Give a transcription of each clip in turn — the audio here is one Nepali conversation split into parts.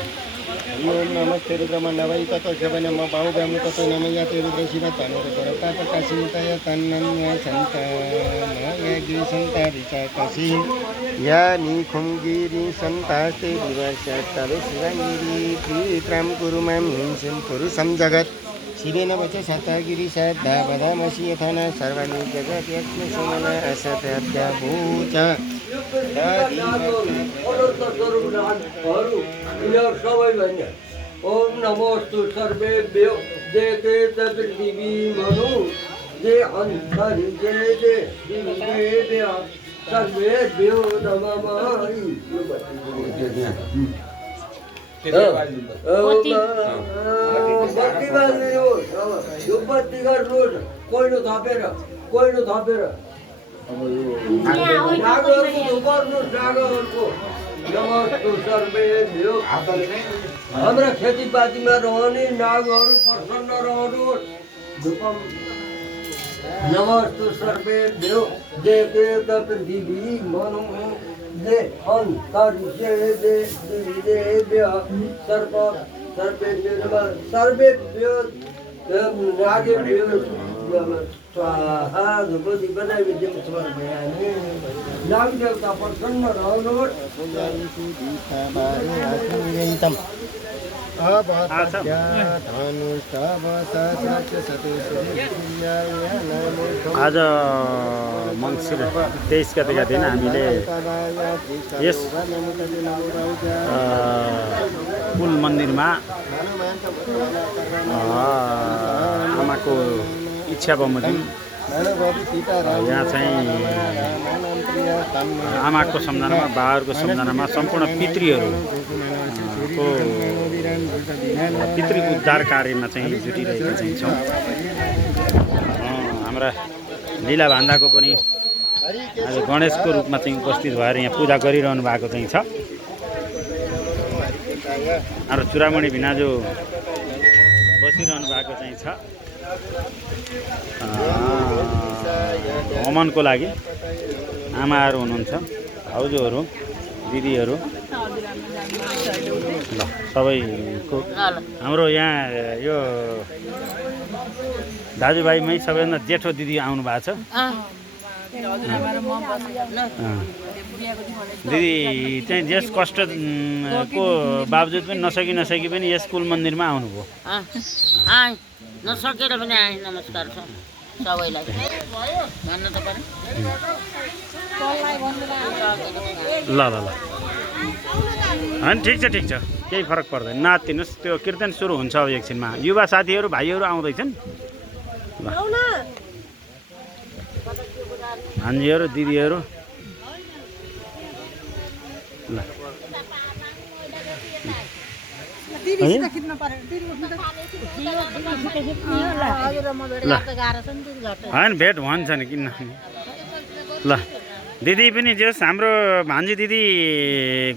ओम नमस्ते रुद्रमण्डवै ततो शबनम बाहुव्याम ततो नमयते रुद्रशिव तनुरुपरता प्रकाशिताय तन्नन्य सन्तामय गिरिसन्ता विचाकसि या निखुंगिरि सन्तास्ते विवर्षतवे शिवगिरि त्रित्रां कुरु मां हिंसिं पुरुषं जगत् शिवेन वच शतगिरि श्रद्धा वदामसि यथा न सर्वाणि जगत्यस्मि सुमन असत्यभूत ओम नमोस्तु सर्वेभ्यो देते पृथ्वी मनु जे अंतरि जे देव्या सर्वेभ्यो नमः बत्ती गर्नुहोस् कोइलो थपेर नागहरूको नमस्ते सर्वेभ्यो हाम्रा खेतीपातीमा रहने नागहरू प्रसन्न रहनुहोस् नमस्ते सर्वेभ्यो देते पृथ्वी मनु जे अंतरिक्षे देव्य सर्वेभ्यो नागेभ्यो स्वाहा धुपदी बनाई विद्यम समर्पयामि नाग देवता प्रसन्न रहनुहोस् आज मङ्सिर 23 गतेका दिन हामीले यस कुल मन्दिरमा आमाको इच्छा बमोजिम यहाँ चाहिँ आमाको सम्झनामा बाबाहरूको सम्झनामा सम्पूर्ण पितृहरूको पितृ उद्धार कार्यमा चाहिँ जुटिरहेका चाहिँ छौँ। हाम्रा लीला भान्दाको पनि आज गणेशको रूपमा चाहिँ उपस्थित भएर यहाँ पूजा गरिरहनु भएको चाहिँ छ। हाम्रो चुरामणि भिनाजु बसिरहनु भएको चाहिँ छ होमनको लागि। आमाहरू हुनुहुन्छ, भाउजूहरू, दिदीहरू, ल सबैको हाम्रो यहाँ यो दाजुभाइमै सबैभन्दा जेठो दिदी आउनु भएको छ। दिदी चाहिँ यस कष्टको बावजुद पनि नसकी पनि यस कुल मन्दिरमा आउनुभयो। नसकेर पनि आए। नमस्कार छ सबैलाई भन्न त पर्यो। ल ल ल होइन ठिक छ केही फरक पर्दैन। नातिनुहोस्, त्यो कीर्तन सुरु हुन्छ अब एकछिनमा। युवा साथीहरू भाइहरू आउँदैछन्। ल भान्जीहरू दिदीहरू ल होइन भेट भन्छ नि किन। ल दिदी पनि जस हाम्रो भान्जी दिदी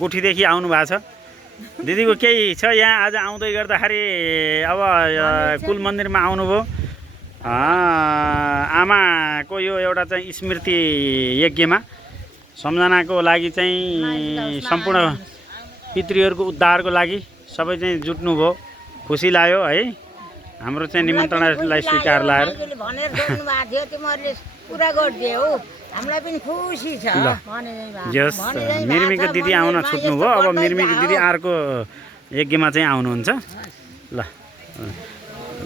गुठीदेखि आउनु भएको छ। दिदीको केही छ यहाँ आज आउँदै गर्दाखेरि अब कुल मन्दिरमा आउनुभयो। आमाको यो एउटा चाहिँ स्मृति यज्ञमा सम्झनाको लागि चाहिँ सम्पूर्ण पितृहरूको उद्धारको लागि सबै चाहिँ जुट्नुभयो। खुसी लाग्यो है। हाम्रो चाहिँ निमन्त्रणालाई स्वीकार लाएर हामीलाई पनि खुसी छ। जस मिर्मीको दिदी आउन छुट्नुभयो। अब मिर्मीको दिदी अर्को यज्ञमा चाहिँ आउनुहुन्छ। ल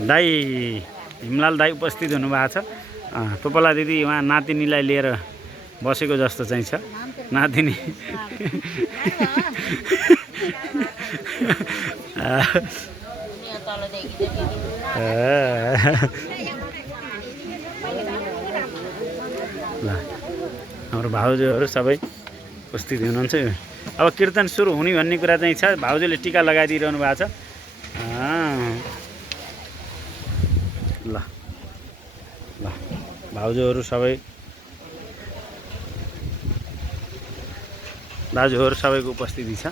दाई हिमलाल दाई उपस्थित हुनुभएको छ। टोपला दिदी उहाँ नातिनीलाई लिएर बसेको जस्तो चाहिँ छ। नातिनी ल हाम्रो भाउजूहरू सबै उपस्थित हुनुहुन्छ। अब कीर्तन सुरु हुने भन्ने कुरा चाहिँ छ। भाउजूले टीका लगाइदिइरहनु भएको छ। ल ल भाउजूहरू सबै दाजुहरू सबैको उपस्थिति छ।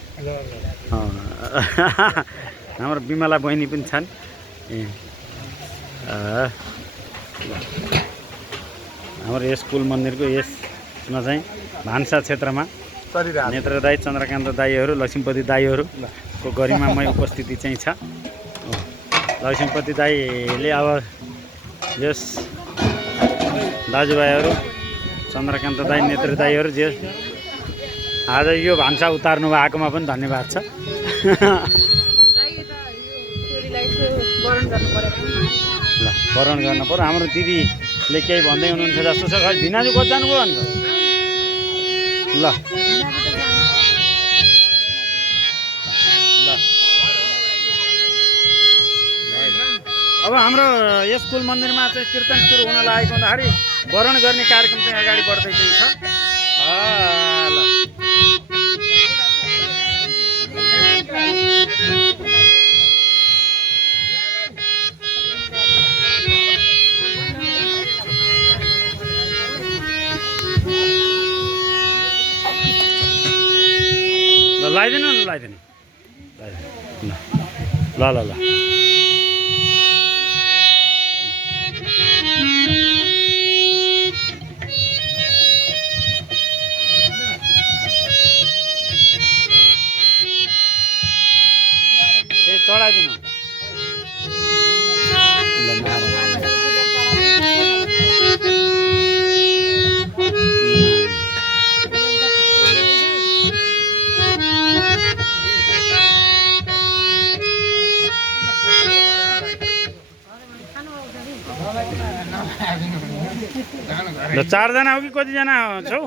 हाम्रो बिमला बहिनी पनि छन्। हाम्रो यस कुल मन्दिरको यसमा चाहिँ भान्सा क्षेत्रमा नेत्र दाई, चन्द्रकान्त दाईहरू, लक्ष्मीपति दाईहरू को गरिमामय उपस्थिति चाहिँ छ। लक्ष्मीपति दाईले अब यस दाजुभाइहरू चन्द्रकान्त दाई नेत्र दाईहरू जे आज यो भान्सा उतार्नु भएकोमा पनि धन्यवाद छ। ल वरण गर्नु पर्यो। हाम्रो दिदीले केही भन्दै हुनुहुन्छ जस्तो छ। खै भिनाजु कति जानुभयो भनेको? ल अब हाम्रो यस कुल मन्दिरमा चाहिँ कीर्तन सुरु हुन लागेको हुँदाखेरि वरण गर्ने कार्यक्रम चाहिँ अगाडि बढ्दै चाहिँ छ। ल लगाइदिनु न, लगाइदिनु ल ल ल। चढाइदिनु ल 4 जना हो कि कतिजना छौ?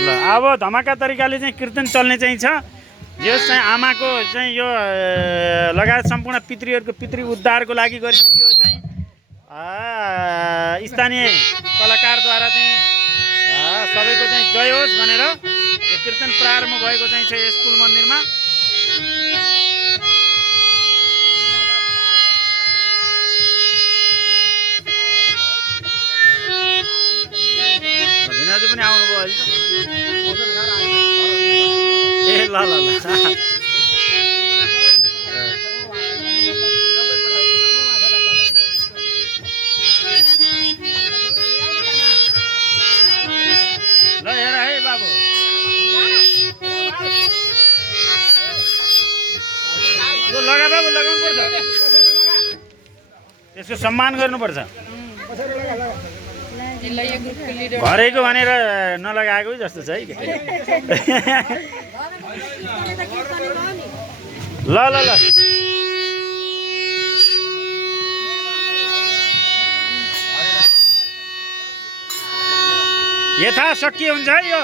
ल अब धमाका तरिकाले चाहिँ कीर्तन चल्ने चाहिँ छ। यस चाहिँ आमाको चाहिँ यो लगायत सम्पूर्ण पितृहरूको पितृ उद्धारको लागि गरिने यो चाहिँ स्थानीय कलाकारद्वारा चाहिँ सबैको चाहिँ जय होस् भनेर यो कीर्तन प्रारम्भ भएको चाहिँ छ यस कुल मन्दिरमा। भिनाजु पनि आउनुभयो अहिले त। ए ल ल ल ल हेर है बाबु। लगा बाबु, लगाउनु पर्छ। यसको सम्मान गर्नुपर्छ। घरैको भनेर नलगाएको जस्तो छ है। ल ल ल यथाशक्य हुन्छ है यो।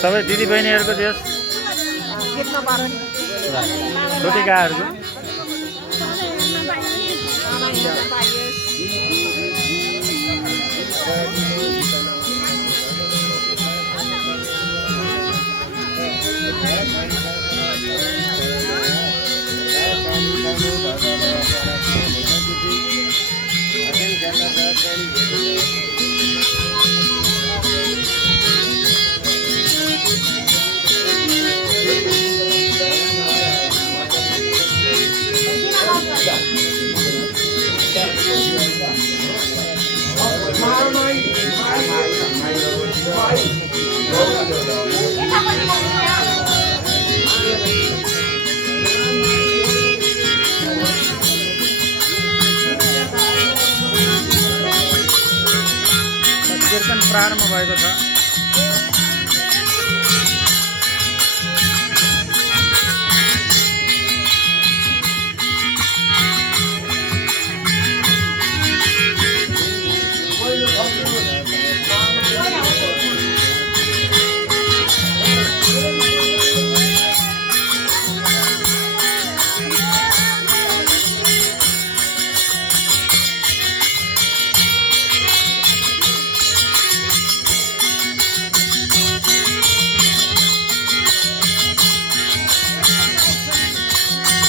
सबै दिदी बहिनीहरूको देश छोटिकाहरूको कीर्तन प्रारम्भ भएको छ।